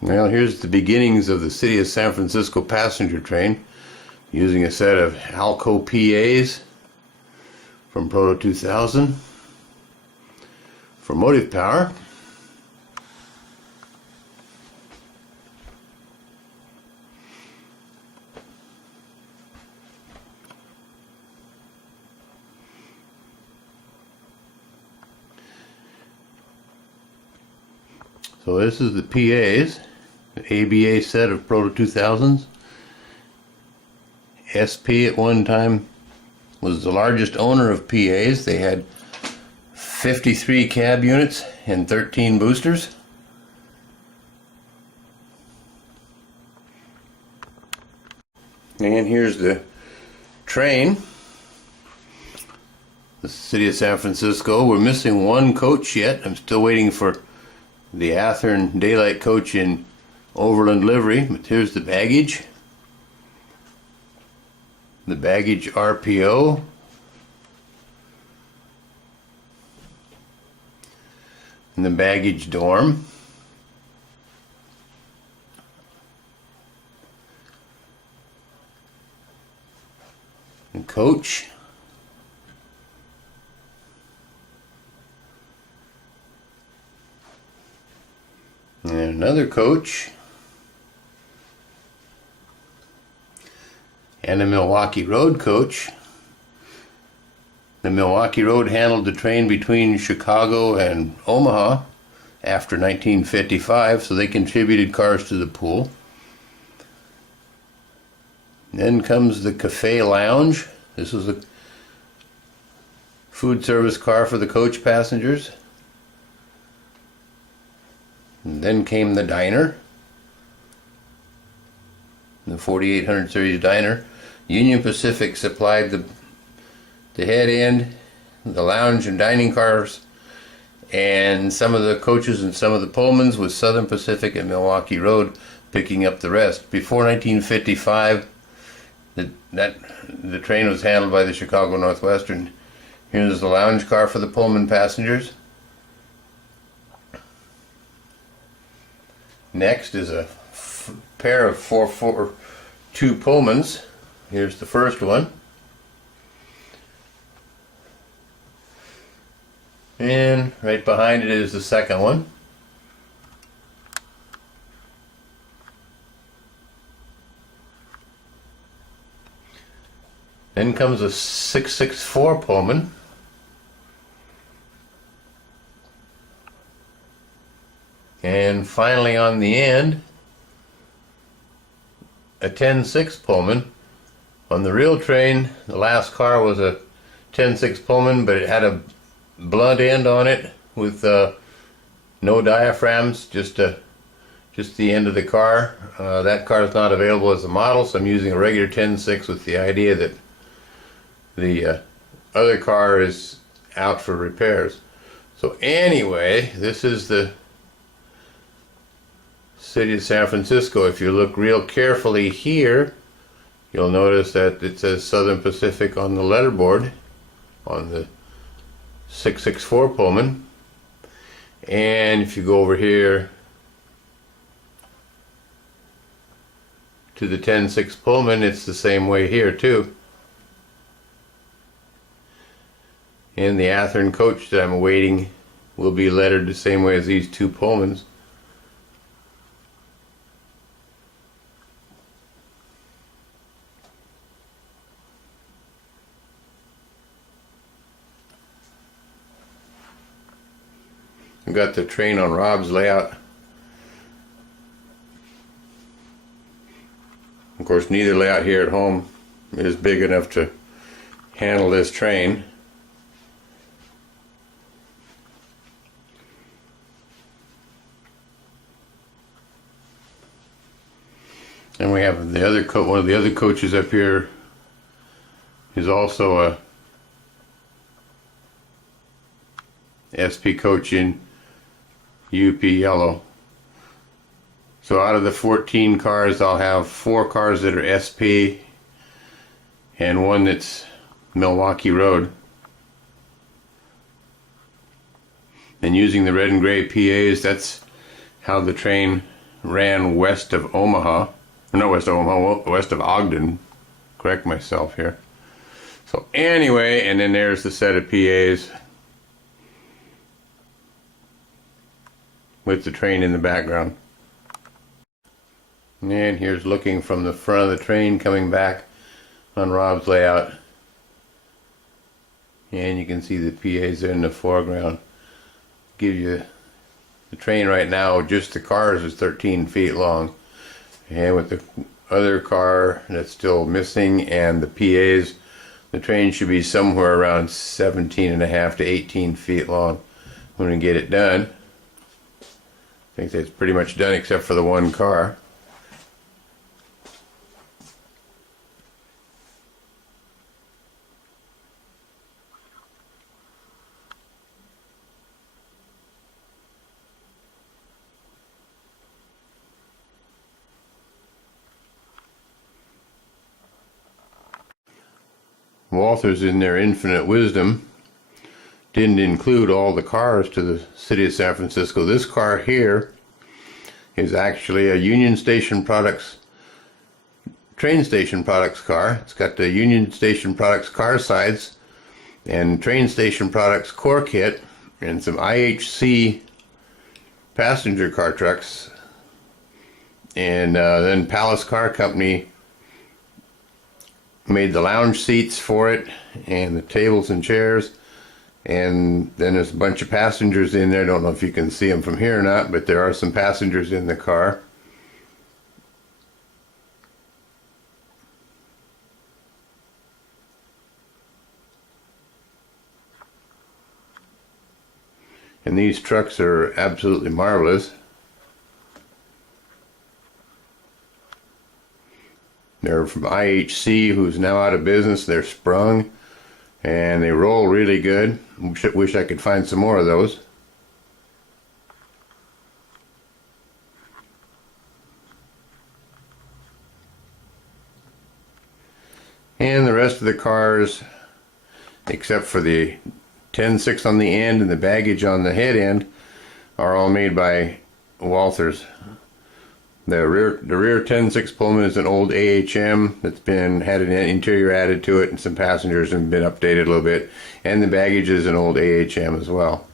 Well, here's the beginnings of the City of San Francisco passenger train using a set of Alco PAs from Proto 2000 for motive power. So this is the PAs, the ABA set of Proto 2000s. SP at one time was the largest owner of PAs. They had 53 cab units and 13 boosters. And here's the train. The City of San Francisco. We're missing one coach yet. I'm still waiting for the Athearn Daylight coach in Overland livery. But here's the baggage. The baggage RPO. And the baggage dorm. And coach. And another coach. And a Milwaukee Road coach. The Milwaukee Road handled the train between Chicago and Omaha after 1955, so they contributed cars to the pool. Then comes the Cafe Lounge. This was a food service car for the coach passengers. And then came the diner, the 4800 series diner. Union Pacific supplied the head end, the lounge and dining cars, and some of the coaches and some of the Pullmans, with Southern Pacific and Milwaukee Road picking up the rest. Before 1955, the train was handled by the Chicago Northwestern. Here's the lounge car for the Pullman passengers. Next is a pair of 442 Pullmans. Here's the first one. And right behind it is the second one. Then comes a 664 Pullman. And finally on the end, a 106 Pullman. On the real train, the last car was a 106 Pullman, but it had a blunt end on it with no diaphragms, just the end of the car. That car is not available as a model, so I'm using a regular 106 with the idea that the other car is out for repairs. So anyway, this is the City of San Francisco. If you look real carefully here, you'll notice that it says Southern Pacific on the letterboard on the 664 Pullman. And if you go over here to the 106 Pullman, it's the same way here too. And the Athearn coach that I'm awaiting will be lettered the same way as these two Pullmans. I've got the train on Rob's layout. Of course, neither layout here at home is big enough to handle this train. And we have the other one of the other coaches up here is also a SP coach in UP yellow. So out of the 14 cars, I'll have 4 cars that are SP and one that's Milwaukee Road. And using the red and gray PAs, that's how the train ran west of Omaha. Not west of Omaha, west of Ogden. Correct myself here. So anyway, and then there's the set of PAs with the train in the background. And here's looking from the front of the train coming back on Rob's layout. And you can see the PAs there in the foreground. Give you the train right now, just the cars is 13 feet long. And with the other car that's still missing and the PAs, the train should be somewhere around 17.5 to 18 feet long when we get it done. I think that's pretty much done except for the one car. Walthers, in their infinite wisdom, didn't include all the cars to the city of San Francisco. This car here is actually a Union Station Products, Train Station Products car. It's got the Union Station Products car sides and Train Station Products core kit and some IHC passenger car trucks. And then Palace Car Company made the lounge seats for it and the tables and chairs, and then there's a bunch of passengers in there. I don't know if you can see them from here or not, but there are some passengers in the car. And these trucks are absolutely marvelous. They're from IHC, who's now out of business. They're sprung and they roll really good. Wish I could find some more of those. And the rest of the cars, except for the 10.6 on the end and the baggage on the head end, are all made by Walthers. The rear 10.6 Pullman is an old AHM that's had an interior added to it and some passengers and been updated a little bit, and the baggage is an old AHM as well.